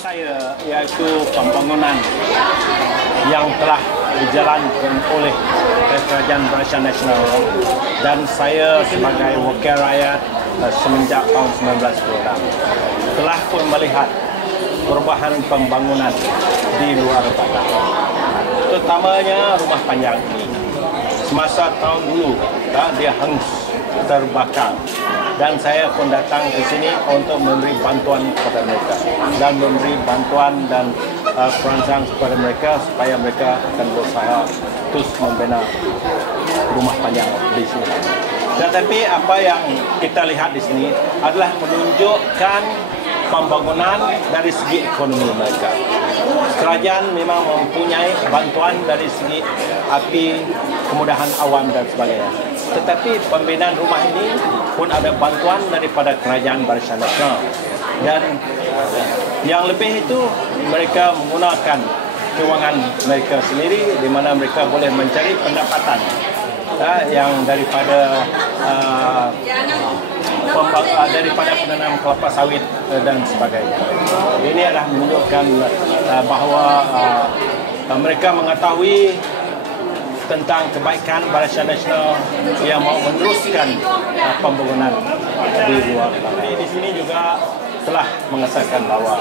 saya iaitu pembangunan yang telah dijalankan oleh Kerajaan Malaysia Nasional dan saya sebagai wakil rakyat semenjak tahun 1996 telah pun melihat perubahan pembangunan di luar Batam, terutamanya rumah panjang ini. Semasa tahun dulu dia hangus, terbakar, dan saya pun datang ke sini untuk memberi bantuan kepada mereka dan memberi bantuan dan perangsang kepada mereka supaya mereka akan berusaha terus membina rumah panjang di sini. Tetapi apa yang kita lihat di sini adalah menunjukkan pembangunan dari segi ekonomi mereka. Kerajaan memang mempunyai bantuan dari segi api, kemudahan awan dan sebagainya. Tetapi pembinaan rumah ini pun ada bantuan daripada Kerajaan Barisan Nasional. Dan yang lebih itu mereka menggunakan kewangan mereka sendiri di mana mereka boleh mencari pendapatan yang daripada penanam kelapa sawit dan sebagainya. Ini adalah menunjukkan bahawa mereka mengetahui tentang kebaikan Barisan Nasional yang mau meneruskan pembangunan di luar. Di sini juga telah mengesahkan bahawa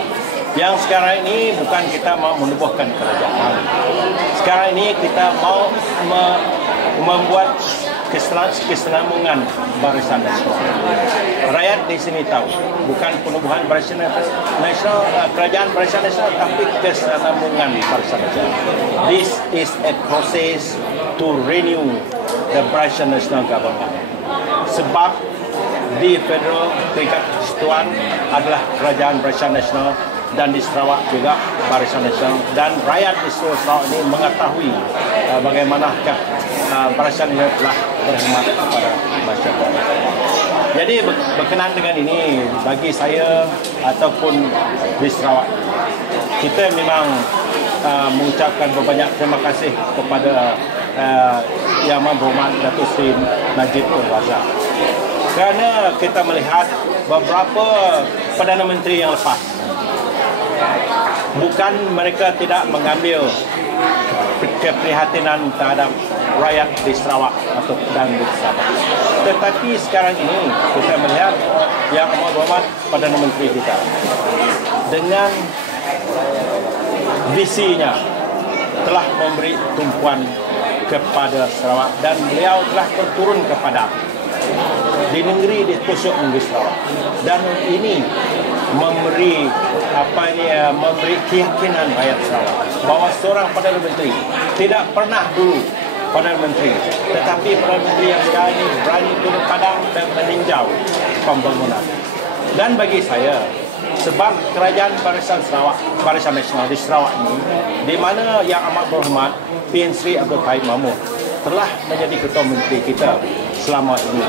yang sekarang ini bukan kita mau menubuhkan kerajaan. Sekarang ini kita mau membuat kesinambungan Barisan Nasional. Rakyat di sini tahu, bukan penubuhan Barisan Nasional, kerajaan Barisan Nasional, tapi kesinambungan Barisan Nasional. This is a process to renew the Barisan Nasional government. Sebab di federal tingkat persekutuan adalah kerajaan Barisan Nasional dan di Sarawak juga Barisan Nasional, dan rakyat di seluruh Sarawak ini mengetahui bagaimanakah Barisan Nasional telah berkhidmat kepada masyarakat. Jadi berkenaan dengan ini, bagi saya ataupun di Sarawak, kita memang mengucapkan berbanyak terima kasih kepada Yang Berhormat Datuk Seri Najib Tun Razak, kerana kita melihat beberapa Perdana Menteri yang lepas, bukan mereka tidak mengambil keprihatinan terhadap rakyat di Sarawak atau dan di Sabah. Tetapi sekarang ini kita melihat Yang Amat Berhormat Perdana Menteri kita dengan visinya telah memberi tumpuan kepada Sarawak, dan beliau telah turun ke Padang di negeri di pusat negeri Sarawak, dan ini memberi memberi keyakinan rakyat Sarawak bahawa seorang Perdana Menteri tidak pernah dulu Perdana Menteri, tetapi Perdana Menteri yang sekarang ini berani turun padang dan meninjau pembangunan. Dan bagi saya, sebab kerajaan Barisan Nasional di Sarawak ini, di mana Yang Amat Berhormat PN Sri Abdul Tahir Mahmud telah menjadi Ketua Menteri kita selama ini,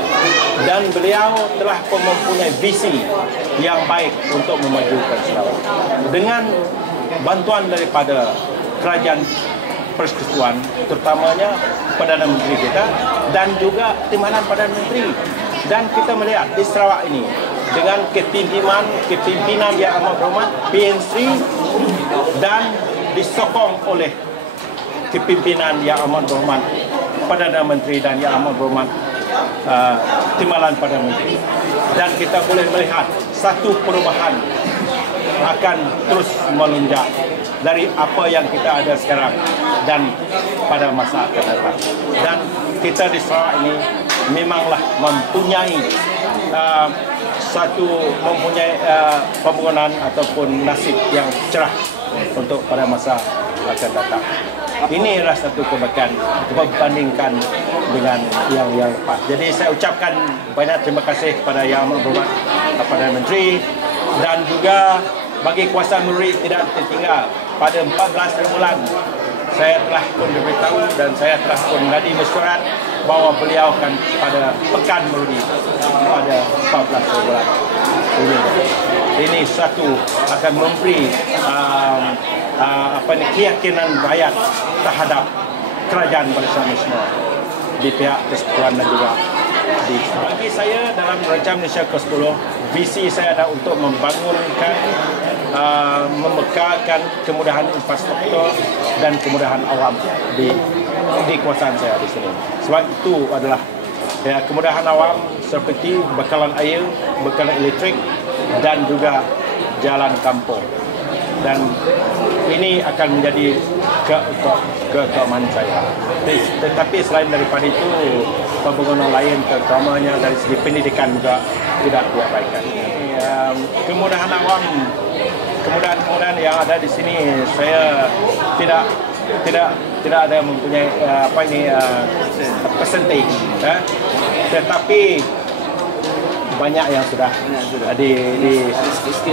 dan beliau telah mempunyai visi yang baik untuk memajukan Sarawak dengan bantuan daripada kerajaan persekutuan, terutamanya Perdana Menteri kita dan juga Timbalan Perdana Menteri. Dan kita melihat di Sarawak ini dengan kepimpinan Yang Amat Berhormat PN Sri dan disokong oleh kepimpinan Yang Amat Berhormat Perdana Menteri dan Yang Amat Berhormat Timbalan Perdana Menteri, dan kita boleh melihat satu perubahan akan terus melonjak dari apa yang kita ada sekarang dan pada masa akan datang. Dan kita di Sarawak ini memanglah mempunyai pembangunan ataupun nasib yang cerah untuk pada masa akan datang. Ini adalah satu kebaikan berbandingkan dengan yang lepas. Jadi saya ucapkan banyak terima kasih kepada Yang Amat Berhormat Perdana Menteri, dan juga bagi kuasa murid tidak tertinggal pada 14 bulan saya telah pun diberitahu dan saya telah pun menjadi mesyuarat bahawa beliau akan pada pekan Merudi pada 14 bulan ini satu akan memberi keyakinan rakyat terhadap kerajaan Barisan Nasional di pihak persekutuan dan juga di. Bagi saya dalam Rancangan Malaysia ke-10, visi saya adalah untuk membangunkan memekarkan kemudahan infrastruktur dan kemudahan awam di kawasan saya di sini. Sebab itu adalah kemudahan awam seperti bekalan air, bekalan elektrik dan juga jalan kampung. Dan ini akan menjadi keutamaan saya. Tetapi selain daripada itu, pembangunan lain terutamanya dari segi pendidikan juga tidak diabaikan. Kemudahan awam, kemudahan yang ada di sini, saya tidak ada mempunyai percentage, tetapi banyak yang sudah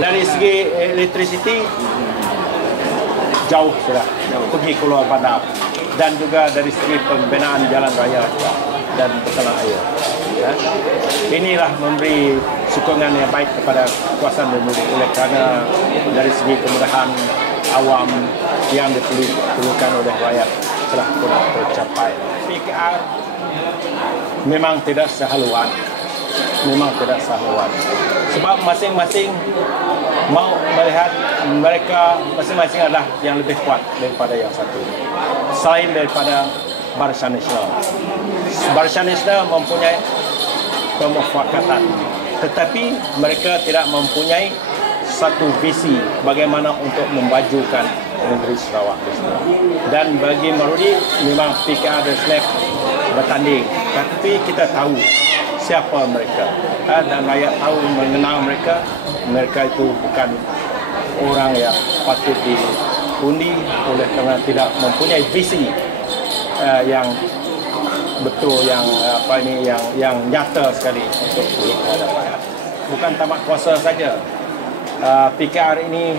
dari segi electricity jauh sudah pergi keluar bandar, dan juga dari segi pembinaan jalan raya dan bekalan air. Inilah memberi sokongan yang baik kepada kawasan Memuri, oleh kerana dari segi kemudahan awam yang diperlukan oleh rakyat telah pun tercapai. PKR memang tidak sehaluan, sebab masing-masing mau melihat mereka masing-masing adalah yang lebih kuat daripada yang satu. Selain daripada Barisan Nasional, Barisan Nasional mempunyai pemufakatan, tetapi mereka tidak mempunyai satu visi bagaimana untuk memajukan negeri Sarawak. Dan bagi Marudi memang PKR dan SNAP bertanding, tapi kita tahu siapa mereka, dan rakyat tahu mengenal mereka. Mereka itu bukan orang yang patut diundi oleh kerana tidak mempunyai visi yang betul, yang nyata sekali untuk rakyat. Bukan tamat kuasa saja. PKR ini,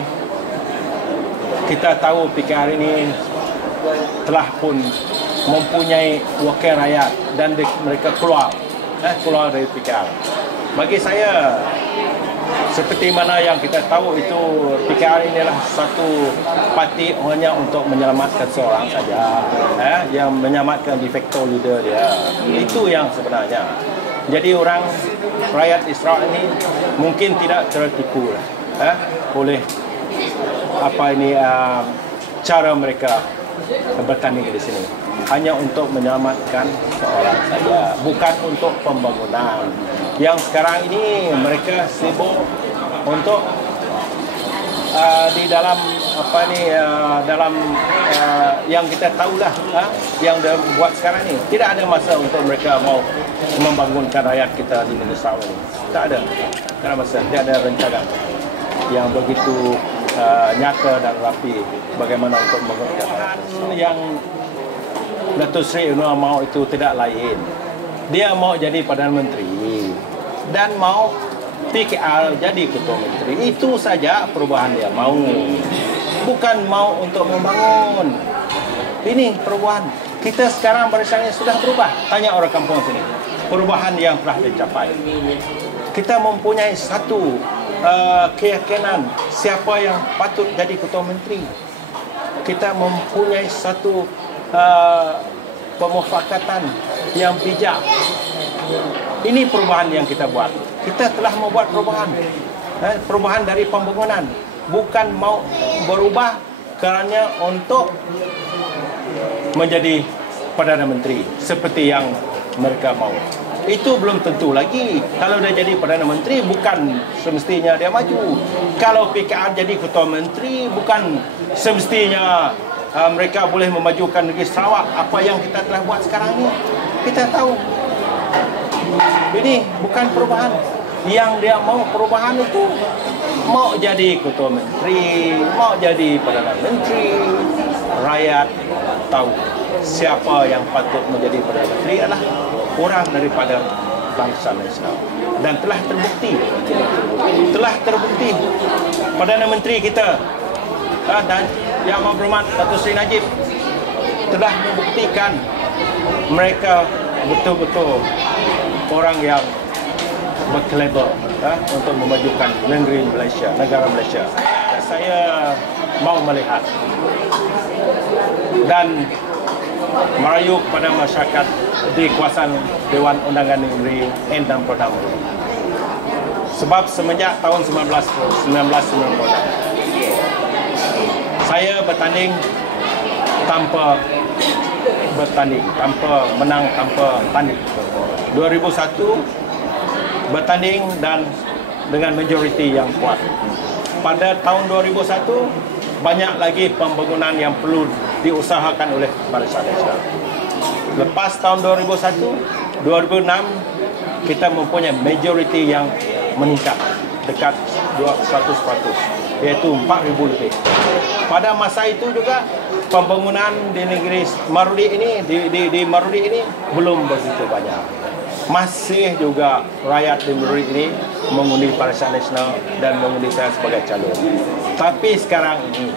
kita tahu PKR ini telah pun mempunyai wakil rakyat dan mereka keluar dari PKR. Bagi saya, seperti mana yang kita tahu itu, PKR inilah satu parti hanya untuk menyelamatkan seorang saja, yang menyelamatkan de facto leader dia. Itu yang sebenarnya. Jadi orang rakyat di Sarawak ini mungkin tidak tertipu oleh cara mereka bertanding di sini. Hanya untuk menyelamatkan seorang saja, bukan untuk pembangunan. Yang sekarang ini mereka sibuk untuk di dalam dalam yang kita tahulah, yang dia buat sekarang ini tidak ada masa untuk mereka mau membangunkan rakyat kita di negeri Sarawak ini. Tak ada masa, tidak ada rencana yang begitu nyata dan rapi bagaimana untuk membangunkan rakyat. Yang Datuk Seri Nur mau itu tidak lain, dia mau jadi Perdana Menteri dan mau PKR jadi Ketua Menteri. Itu saja perubahan dia mau, bukan mau untuk membangun. Ini perubahan. Kita sekarang barisannya sudah berubah. Tanya orang kampung sini, perubahan yang telah dicapai. Kita mempunyai satu keyakinan siapa yang patut jadi Ketua Menteri. Kita mempunyai satu pemufakatan yang bijak. Ini perubahan yang kita buat. Kita telah membuat perubahan dari pembangunan, bukan mau berubah kerana untuk menjadi Perdana Menteri seperti yang mereka mau. Itu belum tentu lagi. Kalau dia jadi Perdana Menteri, bukan semestinya dia maju. Kalau PKR jadi Ketua Menteri, bukan semestinya mereka boleh memajukan negeri Sarawak. Apa yang kita telah buat sekarang ini, kita tahu ini bukan perubahan. Yang dia mau perubahan itu mau jadi Ketua Menteri, mau jadi Perdana Menteri. Rakyat tahu siapa yang patut menjadi Perdana Menteri adalah orang daripada bangsa nasional. Dan telah terbukti Perdana Menteri kita dan Yang Berhormat Datuk Seri Najib telah membuktikan mereka betul-betul orang yang berkaliber untuk memajukan negeri Malaysia, negara Malaysia. Saya mau melihat dan merayu kepada masyarakat di kawasan Dewan Undangan Negeri Endang Perdana. Sebab semenjak tahun 1996 Saya bertanding tanpa menang tanpa tanding. 2001 bertanding dan dengan majoriti yang kuat. Pada tahun 2001 banyak lagi pembangunan yang perlu diusahakan oleh Barisan Nasional. Lepas tahun 2001, 2006 kita mempunyai majoriti yang meningkat dekat 100%, iaitu 4,000 lebih. Pada masa itu juga pembangunan di negeri Marudi ini di Marudi ini belum begitu banyak. Masih juga rakyat di Marudi ini mengundi Barisan Nasional dan mengundi saya sebagai calon. Tapi sekarang ini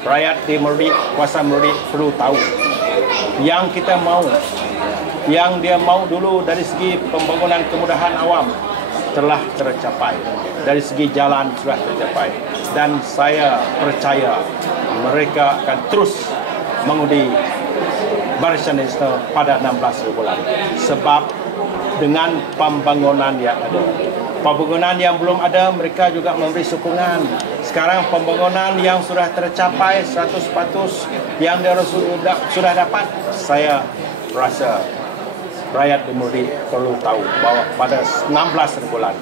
rakyat di Marudi, kuasa Marudi perlu tahu yang kita mau, yang dia mau dulu dari segi pembangunan kemudahan awam telah tercapai, dari segi jalan sudah tercapai, dan saya percaya mereka akan terus mengundi Barisan Nasional pada 16 bulan. Sebab dengan pembangunan yang ada, pembangunan yang belum ada, mereka juga memberi sokongan. Sekarang pembangunan yang sudah tercapai 100% yang dia sudah dapat, saya rasa rakyat di Marudi perlu tahu bahawa pada 16 bulan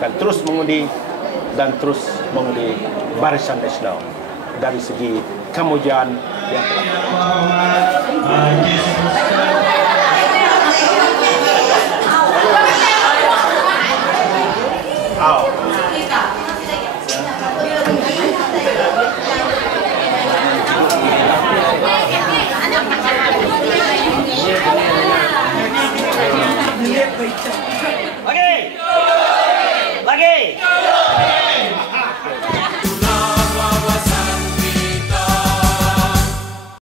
akan terus mengundi dan terus mengundi Barisan Nasional dari segi kemajuan yang telah.